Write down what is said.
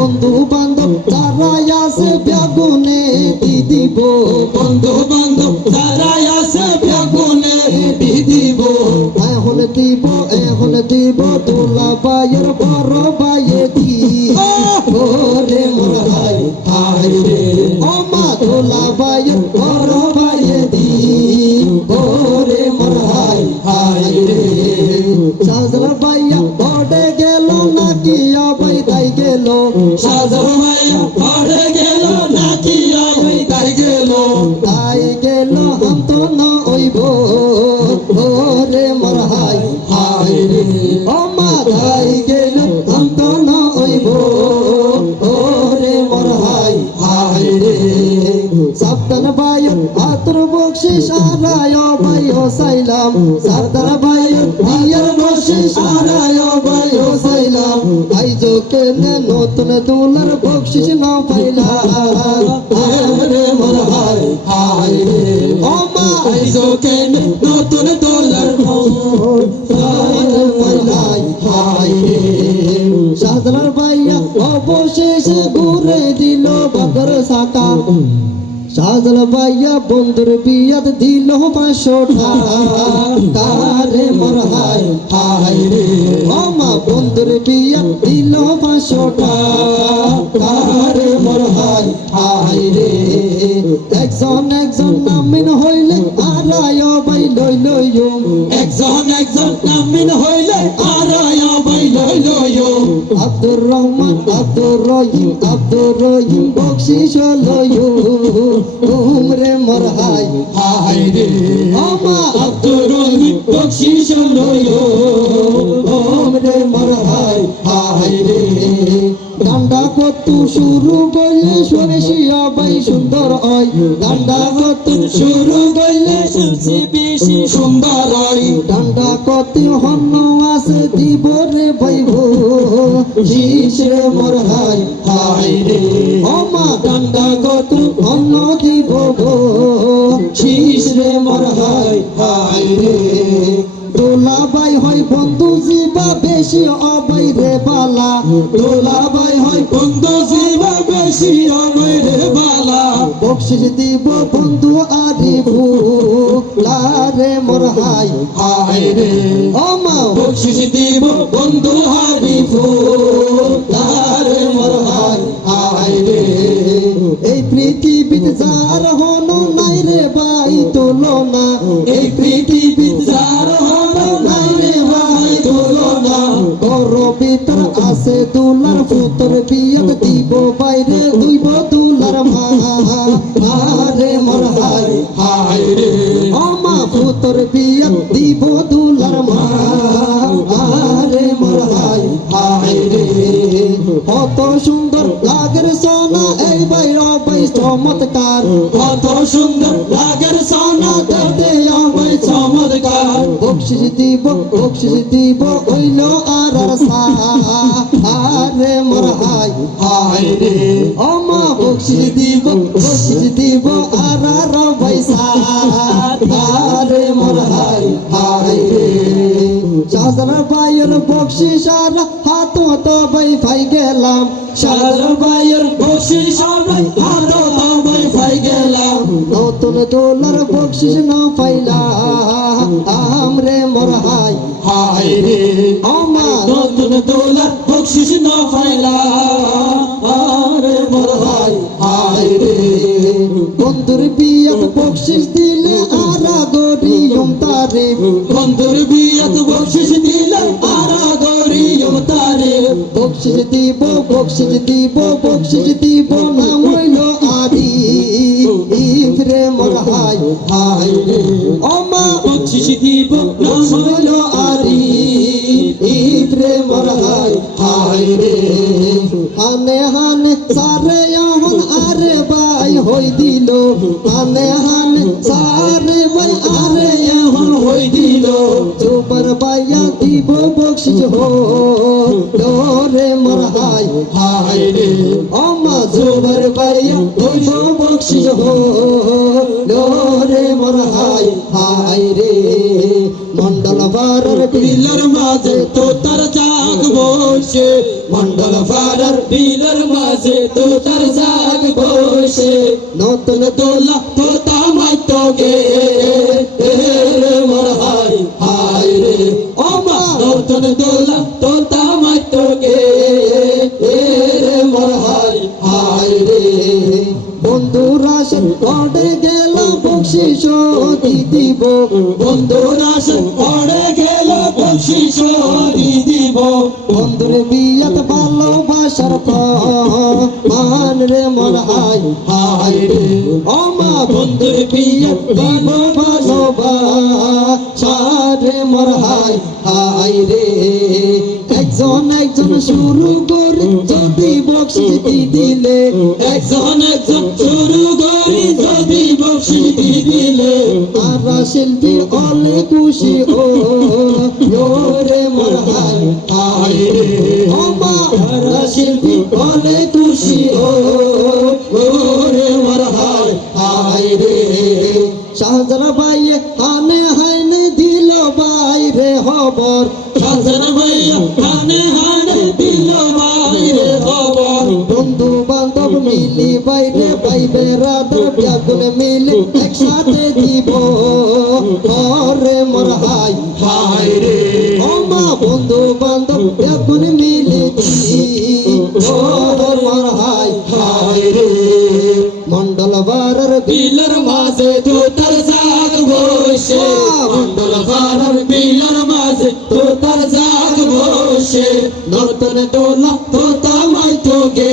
বন্ধু বান্ধব যারা আছে বেগুনে দি দিব বন্ধু বান্ধব যারা আছে বেগুনে দিব এখন দিব তোলা বাইয়ের বড় বাইয়ে দি ওরে মোর হাই হাই রে ও মা তোলা বাইয়ের বড় বাইয়ে দি ওরে মোর হাই হাই রে সাজরা বাইয়া পড়ে গেল নাকি আবাই তাই গেল সাজর ভাইয়া পড়ে গেল নাকি আবাই তাই গেল হাম তো না ওইব ওরে মোর হাই হাই রে ও মা তাই গেল হাম তো না ওইব ওরে মোর হাই হাই রে সাবধান ভাই আতর বকশিস আরায় ভাই হোসাইলাম সাবধান ভাই বিয়ের বকশিস আরায় ভাই হোসাইলাম আইজো কেনে নতুন দুলার বকশিস না পাইলাম রে মোর হাই হাই রে ও মা আইজো কেনে নতুন দোলার হাই হাই রে সাদরার ভাইয়া অবশেষে ঘুরে দিল বাগর সাকা সাজল ভাইয়া বন্ধুর বিয়াত দিল 500 তারে মোর হাই হাই রে ও মা বন্ধুর বিয়াত দিল 500 তারে মোর হাই হাই রে একজন নামিন হইলে আরায় ভাই লই লইও একজন নামিন হইলে আরায় ভাই লই লইও আব্দুর রহিম বকশিস লইও উমরে মোর হাই হাই রে আমা আব্দুর রহিম বকশিস লইও উমরে মোর হাই হাই রে ডান্ডা কত শুরু গইলে সরেশিয়া ভাই সুন্দর হয় ডান্ডা কত শুরু গইলে সবচেয়ে বেশি সুন্দর হয় ডান্ডা কত হন্ন আছে দিব রে ভাই ভো শীষ রে মোর হাই হাই রে আমা ডান্ডা কত হন্ন দিব গো শীষ রে মোর হাই হাই রে দোলা বাই হয় বন্ধু জীবা বেশি অবাই রে বালা দোলা ভাই হয় বন্ধু জীবা বেশি আমারে বালা বকশিস দিব বন্ধু আরিফু লারে মোর হাই হাই রে ও মা বকশিস দিব বন্ধু হারিফু তারে মোর হাই হাই রে এই পৃথিবীতে যার হনো নাই রে ভাই তুলনা এই পৃথিবী যার হলো নাই রে ভাই তুলনা তোর ভিতর আছে দুলার পুতর বিয়াত দিব বাইরে দুইব দুলার মা আরে মোর হাই হাই রে ও মা পুতর বিয়াত দিব দুলার মা আরে মোর হাই হাই রে কত সুন্দর লাগের সোনা এই ভাই চমৎকার কত সুন্দর লাগের সোনা দেখতে আমায় চমৎকার বকশিস দিব হইল আর আরে মোর হাই হাই রে ও মা বকশিস দিব আর ভাই আরে মোর হাই হাই রে সাজনা ভাইয়ের বকশিস আর হাত তো ভাই গেলাম সাজার ভাইয়ের বসি সবাই হাত ভাই ভাই গেলাম নতুন দোলার বকশিস না পাইলাম আমরে মোর হাই হাই রে আমার নতুন দোলার বকশিস না পাইলা আরে মোর হাই হাই রে বন্ধুর বিয়াত বকশিস দিলে আরা গরিয়ম তারে বন্ধুর বিয়াত বকশিস দিলে আরা গরিয়ম তারে বকশিস দিব নাম হইল আদি ইফরে মোর হাই হাই রে ওমা বকশিস দিব নাম হইল আদি ইফরে মোর হাই হাই রে হানে সারে আহন আরে ভাই হই দিল হানে সারে ভাই আরে এখন হই দিল জোবর ভাইয়া দিব বকশিস হো রে মোর হাই হাই রে আমা জোবর ভাইয়া দিব বকশিস হো রে মোর হাই হাই রে মন্ডল বারর বিলের মাঝে তো তার জাগবো বসে মন্ডল পাড়ার বিলের মাঝে তো তার জাগ বসে নতুন দোলা তো তামাইতো গে রে মোর হাই হাই রে ও মা নতুন দোলা তো তামাইতো গে রে মোর হাই হাই রে বন্ধুরা সব পড়ে গেল বকশিস দিব বন্ধুরা সব পড়ে গেল বকশিস দিব বন্ধুর বিয়াত ভালোবাসার মান রে মোর হাই হাই রে ও মা বন্ধুর বিয়ে দিব ভালোবাসা রে মোর হাই হাই রে একজন একজন শুরু করে যদি বকশিস দিলে একজন একজন শুরু করি যদি বকশিস দিলে আর শিল্পী অলে খুশি ও রে মোর হাই হাই রে ও মা শিল্পী অলে খুশি ও রে মোর হাই হাই রে শাহজালা বাইয়ে হানে হাইনে দিল বাইরে খবর শাহজান ভাইয়া হানে হানে দিল বাইরে খবর বন্ধু বান্ধব মিলি বাইরে বাইবে রাধর ব্যাগুনে মিলে একসাথে দিব রে মোর হাই হাই রে ও মা বন্ধু বান্ধব ব্যাগুনে মিলে মোর হাই হাই রে মন্ডল বারার বিলের মাঝে তো তার জাগ বসে মন্ডল পাড়ার বিলের মাঝে তো তার জাগ বসে নতুন দোলা তো তামাইতো গে